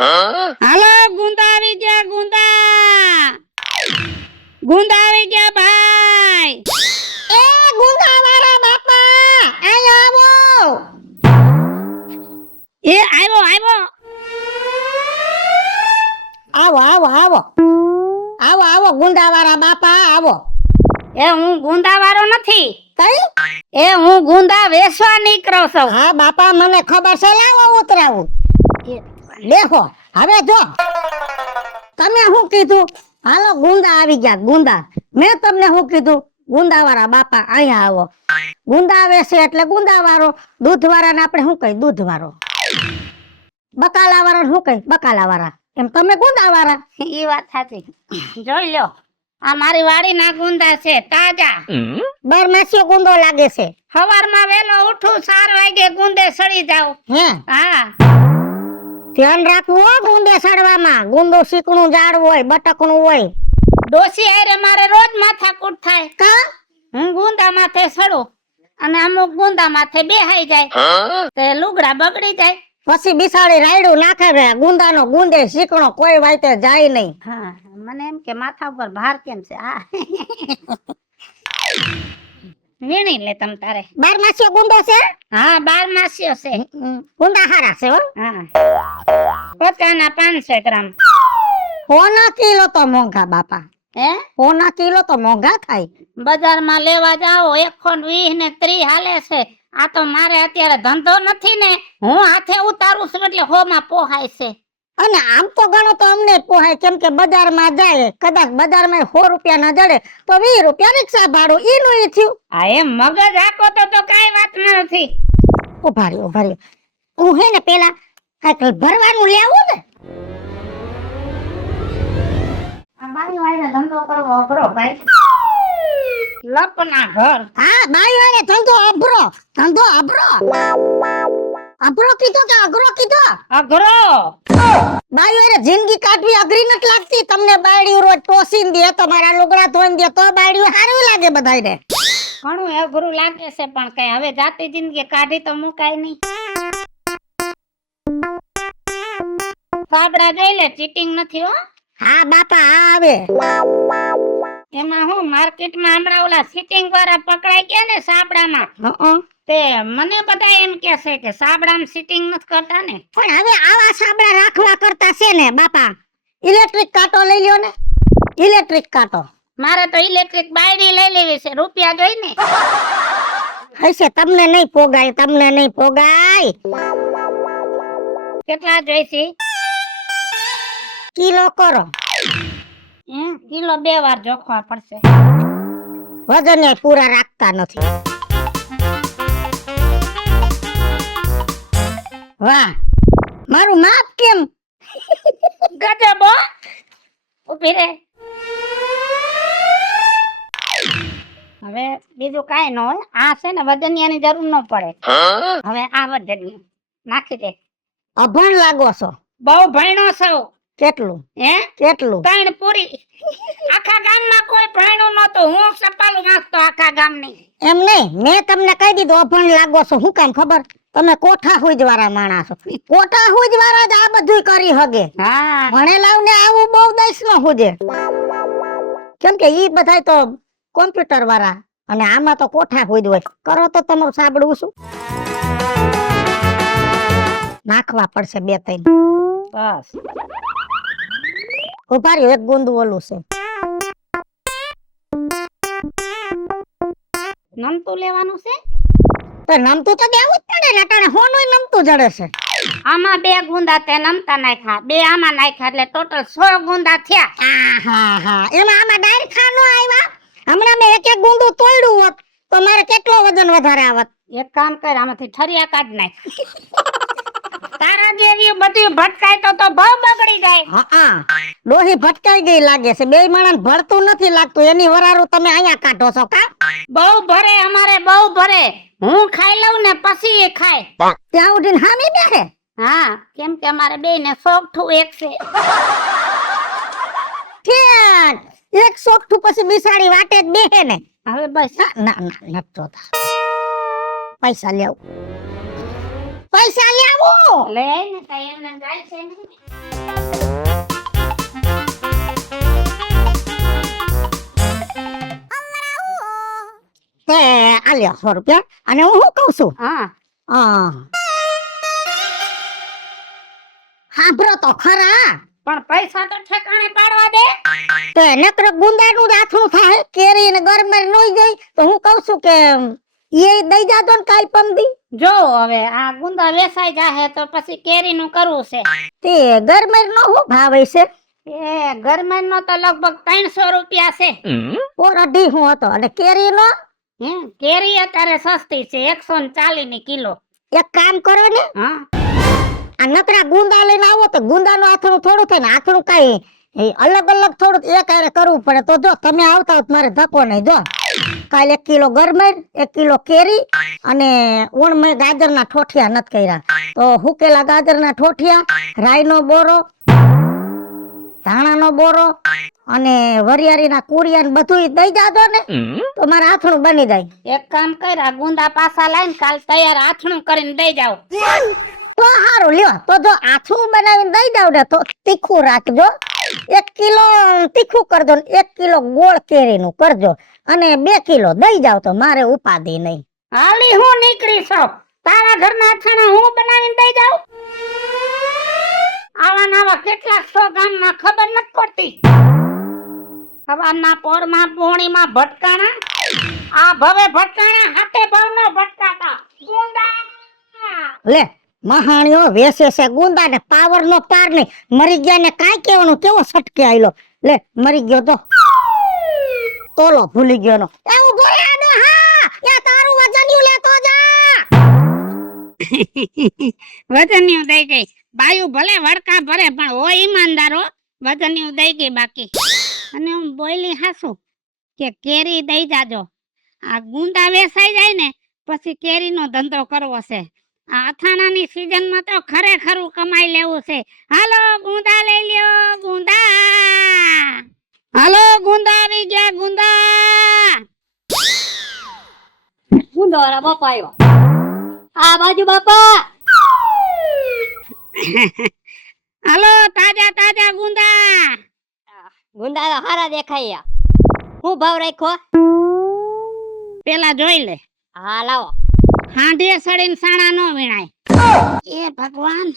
હાલો ગુંદા આવી ગયા, ગુંદા આવી ગયા ભાઈ. એ ગુંદા વાળા બાપા આયો એ આવ્યો આવો ગુંદા વાળા બાપા આવો. એ હું ગુંદા વાળો નથી, કઈ? એ હું ગુંદા વેચવા નીકળો છું. હા બાપા મને ખબર છે, લાવો ઉતરાવું. દેખો હવે જો તમે શું કીધું, હાલો ગુંદા આવી ગયા ગુંદા. મેં તમને શું કીધું, ગુંદા વાળા બાપા અહીંયા આવો. ગુંદા વેચે એટલે ગુંદા વાળો, દૂધ વાળાને આપણે શું કઈ દૂધ વાળો, બકાલા વાળા શું કઈ બકાલા વાળા, એમ તમે ગુંદા વાળા. ઈ વાત સાચી. જોઈ લો, આ મારી વાડીના ગુંદા છે, તાજા. બારમાસીયો ગુંદો લાગે છે. સવારમાં વેલો ઉઠું 4 વાગે ગુંદે સડી જાઉં. હે હા, ધ્યાન રાખવું હો ગુંદે સડવામાં. ગુંદો શીકણું ઝાડ હોય, બટકનું હોય. ડોસી હારે મારે રોજ માથાકૂટ થાય. કા હું ગુંદા માથે સડું અને અમુક ગુંદા માથે બેહાઈ જાય તે લુગડા બગડી જાય. પછી બિસાડી રાયડું નાખે છે. ગુંદાનો ગુંદે શીકણો કોઈ વાતે જાય નહીં. હા, મને એમ કે માથા ઉપર ભાર કેમ છે. હા, વીણી લે તમ તારે. બારમાસીયો ગુંદો છે. હા, 12 માસ્યો છે. ગુંદા હારા છે હો. હા, પોતાના 500 ગ્રામ. હોના કિલો તો મોંઘા બાપા. હે, હોના કિલો તો મોંઘા થાય. બજારમાં લેવા જાઓ 120 ને 30 હાલે છે. આ તો મારે અત્યારે ધંધો નથી ને, હું હાથે ઉતારું છું એટલે હોમાં પોહાય છે. અને આમ તો ગણો તો અમને પોહાય, કેમ કે બજારમાં જાય, કદાચ બજારમાં 100 રૂપિયા ના જડે તો 20 રૂપિયા રિક્ષા ભાડું ઈનું ઈ થયું. આ એમ મગજ આખો તો કાઈ વાત નથી. ઉભા રહ્યો હું હે ને પેલા કઈક ભરવાનું લેવું ને. આ બાઈ વાળે ધંધો કરવો અઘરો ભાઈ. લપના ઘર. હા બાઈ વાળે ધંધો અભરો કીધો કે અઘરો કીધો? અઘરો. બાઈ વાળે જિંદગી કાઢવી અઘરી નથી લાગતી તમને? બાયડી રોજ ટોસીને દે, તમારા લુગડા ધોઈને દે તો બાયડી સારું લાગે બધાયને. ઘણું અઘરું લાગે છે પણ કઈ હવે જાતી જિંદગી કાઢી તો મુકાય નહીં. સાબડા જોઈ લે, ચીટિંગ નથી હો. હા બાપા આવે. એમાં હું માર્કેટમાં હમણાં ઓલા સિટિંગ વાળા પકડાઈ ગયા ને સાબડામાં, તે મને બધા એમ કે છે કે સાબડામાં સિટિંગ નથી કરતા ને. પણ હવે આવા સાબડા રાખવા કરતા છે ને બાપા, ઇલેક્ટ્રિક કાંટો લઈ લ્યો ને. ઇલેક્ટ્રિક કાંટો મારે તો ઇલેક્ટ્રિક બાયડી લઈ લેવી છે, રૂપિયા જોઈ ને. હશે, તમને નહીં પોગાય. કેટલા જોઈશે? કિલો કરો. કિલો 2 વાર જોખવા પડશે. વજન પૂરા રાખતા નથી. વાહ, મારું માપ કેમ? ગજબ હો. ઉભી રે. હવે બીજું કાઈ ન હોય. આ છે ને વજનિયાની જરૂર ન પડે. હવે આ વજનિયા નાખી દે. અભણ લાગો છો. બહુ ભણ્યો છો. કેટલું? હે, કેટલું? 3 પૂરી. આખા ગામમાં કોઈ ભણ્યું નતું, હું સપાલું નાખતો આખા ગામની. એમ નહીં, મેં તમને કહી દીધું અભણ લાગો છો. શું કામ ખબર? તમે કોઠા હુજ વાળા માણસ છો. કોઠા હુજ વાળા જ આ બધું કરી હગે. હા, ભણેલાવ ને આવું બહુ દઈશ નો હુજે, કેમ કે ઈ બધાય તો કોમ્પ્યુટર વાળા, અને આમાં તો કોઠા હુજ હોય. કરો તો તમારું સાંભળવું શું? નાખવા પડશે 2-3. બસ. ઉભા રહ્યો, એક ગુંદ ઓલું છે. નમતું લેવાનું છે. તો નમતું તો દેવું જ પડે ને, અટાણે હોનું નમતું જડે છે. આમાં 2 ગુંદા તે નમતા નાખ્યા, 2 આમાં નાખ્યા એટલે ટોટલ 16 ગુંદા થયા. હા એમાં આમાં ડાયરેક્ટ ખાનો આવ્યા. હમણાં મેં એક ગુંદું તોડ્યું હોત તો મારે કેટલો વજન વધારે આવત. એક કામ કર, આમાંથી ઠરિયા કાઢ નાખ. તારા જેવી બધી ભટકાય તો બહુ બગડી જાય. હા ડોહી ભટકાઈ ગઈ લાગે છે. 2 માણસ ભળતું નથી લાગતું, એની વરારું તમે અહીંયા કાઢો છો કા? બહુ ભરે, અમારે બહુ ભરે. હું ખાઈ લઉં ને પછી એ ખાય. ત્યાં ઉઠીને હામી બેસે. હા, કેમ કે અમારે 2 ને સોગઠું એક છે. ઠીક, એક સોગઠું પછી બિસાડી વાટે જ બેહે ને. હવે બસ. ના નથી જોતા. પૈસા લેવું. લે ને, કઈ એમને જાય છે ને. તે આ લ્યો 100 રૂપિયા. અને હું શું કહું છું હા સાંભળો તો ખરા, પણ પૈસા તો ઠેકાણે પાડવા દે. તે નકર ગુંદાનું જ આથણું થાય, કેરી ને ગરમર નોઈ જાય. તો હું કહું છું કે એ દઈ જાજો ને કાલ પમદી. જો હવે આ ગુંદા વેસાઈ જાહે તો પછી કેરીનું કરવું છે. તે ગરમર નો શું ભાવ હશે? એ ગરમન નો તો લગભગ 300 રૂપિયા છે. ઓર અઢી હું હતો. અને કેરી નો કેરી અત્યારે સસ્તી છે 140 ની કિલો. એક કામ કરો ને, હા આ નકરા ગુંદા લઈને આવો તો ગુંદાનું આથણું થોડું થાય ને, આથણું કઈ અલગ અલગ થોડું એક હારે કરવું પડે. તો જો તમે આવતા હો તો મારે ધક્કો નહીં. જો કાલે 1 કિલો ગરમર, 1 કિલો કેરી અને મેં ગાજરના ઠોઠિયા નથી કર્યા. તો હુકેલા ગાજરના ઠોઠિયા, રાઈનો બોરો, ધાણાનો બોરો અને વરિયાળીના કુરિયા ને બધું દઈ જાજો ને, તો મારે આથણું બની જાય. એક કામ કર, આ ગુંદા પાછા લાઈન કાલ તૈયાર આથણું કરીને દઈ જાવ. તો હારું લ્યો. તો જો આથણું બનાવીને દઈ જાવ ને તો તીખું રાખજો. 1 કિલો તીખું કરજો ને 1 કિલો ગોળ કેરીનું કરજો અને 2 કિલો દઈ જાવ તો મારે ઉપાધિ નહીં. હાલી હું નીકળી છો, તારા ઘરના અથાણા હું બનાવીને દઈ જાવ. આવા નાવા કેટલાક સો ગામમાં ખબર નથી પડતી. સવારના પોરમાં પોણીમાં ભટકાણા, આ ભવે ભટકાણા, હાથે ભાવનો ભટકાતા. ગુંદા લે મહાણીઓ વેસે છે ગુંદા ને પાવર નો પાર નહીં. મરી ગયા ને કાંઈ કેવાનું, કેવો સટકે આયલો. લે મરી ગયો તો તોલો ભૂલી ગયો નો. એવું બોલાડો. હા એ તારું વજનિયું લેતો જા. વજનિયું દઈ ગઈ. બાયું ભલે વડકા ભરે પણ હોય ઈમાનદારો. વજનિયું દઈ ગઈ બાકી. અને હું બોલી હાસું કે કેરી દઈ જાજો. આ ગુંદા વેસાઈ જાય ને પછી કેરીનો ધંધો કરવો છે. આ અથાણાની સીઝનમાં તો ખરેખરું કમાઈ લેવું છે. હાલો ગુંદા લઈ લ્યો, ગુંદા. હાલો ગુંદા આવી ગયા, ગુંદા. ગુંદાવાળા બાપા આવ્યા. આ બાજુ બાપા. હાલો તાજા તાજા ગુંદા. ગુંદા તો હારા દેખાય. હું ભાવ રાખ્યો? પેલા જોઈ લે. હા લાવો. હાંઢે સડીને સાણા નો વીણાય. એ ભગવાન.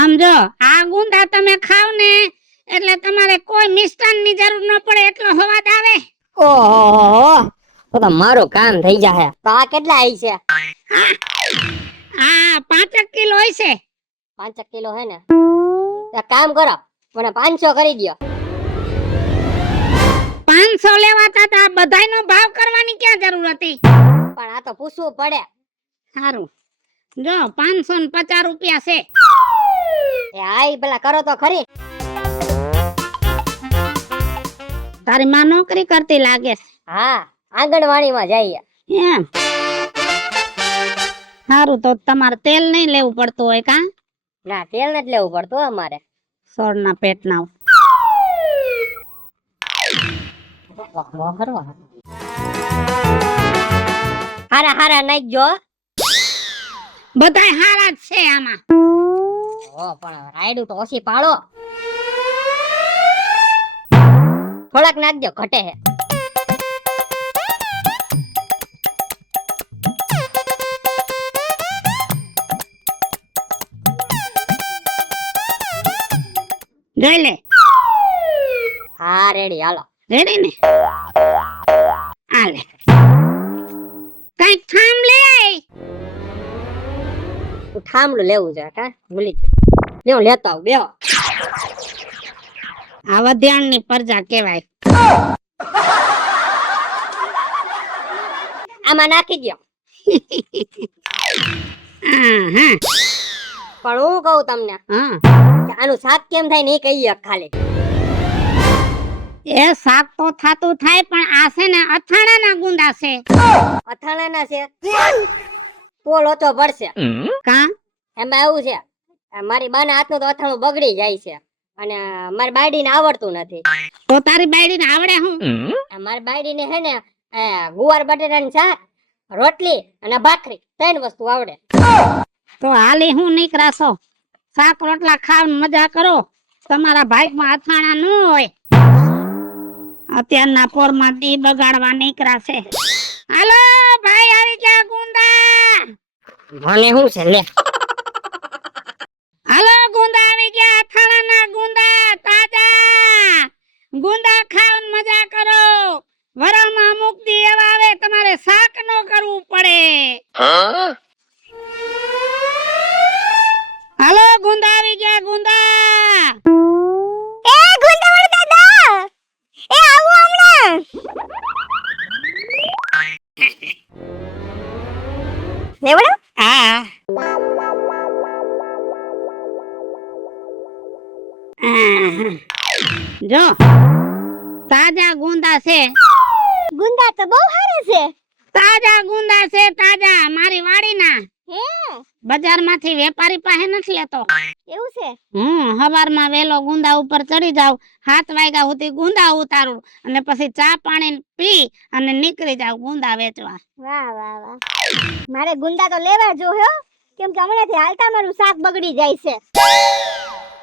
આમ જો આ ગુંદા તમે ખાવ ને એટલે તમારે કોઈ મિષ્ટાનની જરૂર ન પડે એટલો હવાદ આવે. ઓહો તો મારું કામ થઈ જાય. તો આ કેટલા આવી છે? આ 5 કિલો હોય છે. 5 કિલો હે ને? એક કામ કરો, મને 500 કરી દયો. 500 લેવાતા તા, બધાયનો ભાવ કરવાની ક્યાં જરૂર હતી? પણ આ તો પૂછવું પડે. સારું જો 550 રૂપિયા છે. એ આઈ ભલા કરો તો ખરી. તારી માં નોકરી કરતી લાગે છે. હા આંગણવાડીમાં જઈએ. એમ સારું તો તમારે તેલ નહીં લેવું પડતું હોય કા? ના તેલ નથી લેવું પડતું અમારે. સોળના પેટના. હારા હારા નાખજો. બધાય હારા જ છે આમાં. પણ રાયડું તો ઓછી પાડો. થોડાક નાખજો, ઘટે હે. જોઈ લે. હા રેડી હાલો. રેડી ને? આલે કઈક થામ લે. થાંભલું લેવું છે કા? ભૂલી ગયો. લેતો આવ બેહો. આ વધ્યાણની પરજા કહેવાય. આમાં નાખી દો. હા પણ હું કહું તમને હા કે આનું શાક કેમ થાય નહીં કહીએ ખાલી. એ શાક તો થાતું થાય પણ આ છે ને અથાણાના ગુંદા છે. અથાણાના છે તો લોચો પડશે. કા? એમાં એવું છે મારી બાના હાથનું તો અથાણું બગડી જાય છે અને મારી બાયડીને આવડતું નથી. તો તારી બાયડીને આવડે હું? મારી બાયડીને હે ને ગુવાર બટેટાનું શાક, રોટલી અને ભાખરી 3 વસ્તુ આવડે. તો હાલી હું નીકળાશો, શાક રોટલા ખાવ મજા કરો. તમારા ભાઈમાં અથાણા ન હોય. અત્યારના પોરમાં દી બગાડવા નીકળ્યા છે. હાલો ભાઈ આવી ગયા ગુંદા. મને શું છે લે? હાલો ગુંદા આવી ગયા, અથાણાના ગુંદા તાજા. ગુંદા ખાવ ને મજા કરો. વરામાં અમુક દી એવા આવે તમારે શાક નો કરવું પડે. હાલો ગુંદા આવી ગયા ગુંદા. એ ગુંદાવળ દાદા, એ આવો હમણાં. લેવડો? હા જો તાજા ગુંદા છે. ગુંદા તો બહુ સારા છે. તાજા ગુંદા છે, તાજા મારી વાડીના. હે, બજારમાંથી વેપારી પાસે નથી લેતો. એવું છે? હવારમાં વેલો ગુંદા ઉપર ચડી જાવ, 7 વાગ્યા સુધી ગુંદા ઉતારું અને પછી ચા પાણી પી અને નીકળી જાવ ગુંદા વેચવા. વાહ વાહ વાહ. મારે ગુંદા તો લેવા જો હો, કેમ કે હમણાંથી હાલતા મારું શાક બગડી જાય છે.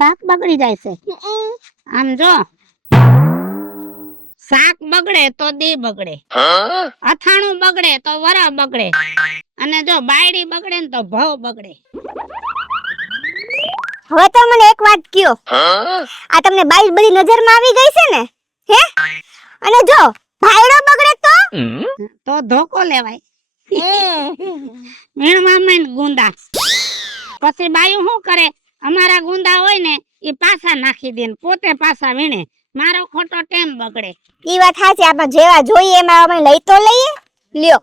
શાક બગડી જાય છે? આમ જો, શાક બગડે તો દી બગડે, અથાણું બગડે તો વરા બગડે, અને જો બાયડી બગડે ને તો ભવ બગડે. હવે તો મને એક વાત કયો, આ તમને બાઈ બધી નજરમાં આવી ગઈ છે ને? હે, અને જો ભાઈડો બગડે તો ધોકો લેવાય. વીણવા માંડ ગુંદા. પછી બાયું શું કરે, અમારા ગુંદા હોય ને એ પાછા નાખી દે ને પોતે પાછા વીણે. મારો ખોટો ટેમ બગડે. ઈ વાત સાચી, આપણે જેવા જોઈએ એમાં અમે લઈ તો લઈએ. લ્યો,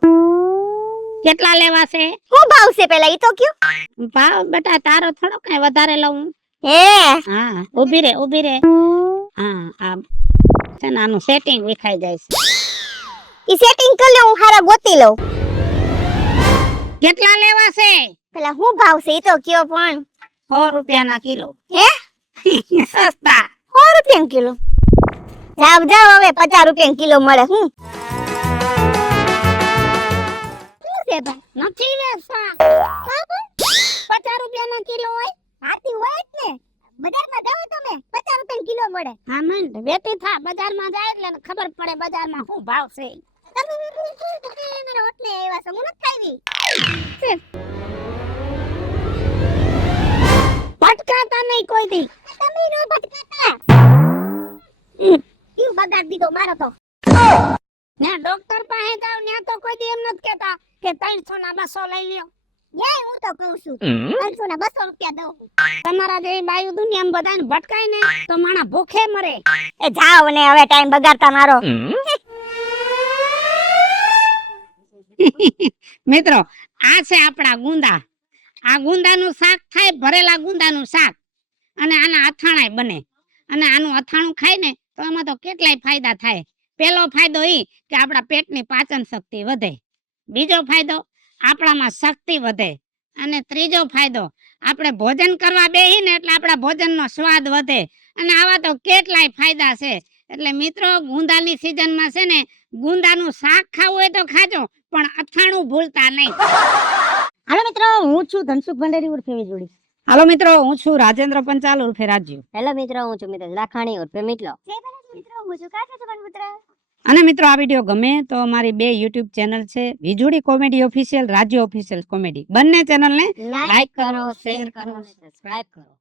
કેટલા લેવા છે? શું ભાવ છે પેલા ઈ તો કયો? ભાવ બેટા તારો થોડો કઈ વધારે લઉં. હે, હા ઊભી રે. હા આ છે ને આનું સેટિંગ વિખાઈ જાય છે. ઈ સેટિંગ કરી લે, હું હારા ગોતી લઉં. કેટલા લેવા છે? પેલા શું ભાવ છે ઈ તો કયો પણ. 100 રૂપિયાના કિલો. હે, સસ્તા. 100 રૂપિયા કિલો? જાવ જાવ, હવે 50 રૂપિયા કિલો મળે. શું છે ભાઈ? નથી વેચતા. 50 રૂપિયાના કિલો હોય? હાથી હોય જ ને. બજારમાં જાવ તમે 50 રૂપિયા કિલો મળે. હા મંડ વેટી થા, બજારમાં જાય એટલે ખબર પડે બજારમાં શું ભાવ છે. તમે મારા હોટલે આવ્યા છો, હું નથી ખાવી. ભટકાતા નહીં કોઈ દી. તમે નો ભટકાતા. ઈ બગાડ દીધો મારો તો. ને ડોક્ટર પાસે જાવ ને તો કોઈ દી એમ નથી કહેતા કે 300 ના 200 લઈ લ્યો. યે, હું તો કહું છું 300 ના 200 રૂપિયા દઉં. તમારા જેવી બાયુ દુનિયામાં બધાને ભટકાય ને તો માણા ભૂખે મરે. એ જાવ ને હવે ટાઈમ બગાડતા મારો. મિત્રો આ છે આપણા ગુંદા. આ ગુંદાનું શાક થાય, ભરેલા ગુંદાનું શાક, અને આના અથાણાય બને. અને આનું અથાણું ખાય ને તો એમાં તો કેટલાય ફાયદા થાય. પહેલો ફાયદો ઈ કે આપણા પેટની પાચન શક્તિ વધે. બીજો ફાયદો આપણામાં શક્તિ વધે. અને ત્રીજો ફાયદો આપણે ભોજન કરવા બેહી ને એટલે આપણા ભોજનનો સ્વાદ વધે. અને આવા તો કેટલાય ફાયદા છે. એટલે મિત્રો ગુંદાની સીઝનમાં છે ને ગુંદાનું શાક ખાવું હોય તો ખાજો, પણ અથાણું ભૂલતા નહીં. હાલો મિત્રો, હું છું ધનસુખ ભંડારી ઉર્ફે વીજળી. હાલો મિત્રો, હું છું રાજેન્દ્ર પંચાલ ઉર્ફે રાજ્યુ. હેલો મિત્રો, હું છું મિત્ર લાખાણી ઉર્ફે મિટલો. મિત્રો, હું છું કાકા સુભાન પુત્ર. અને મિત્રો આ વિડીયો ગમે તો અમારી 2 YouTube ચેનલ છે, વીજળી કોમેડી ઓફિશિયલ, રાજ્ય ઓફિશિયલ કોમેડી. બંને ચેનલને લાઈક કરો, શેર કરો, સબસ્ક્રાઇબ કરો.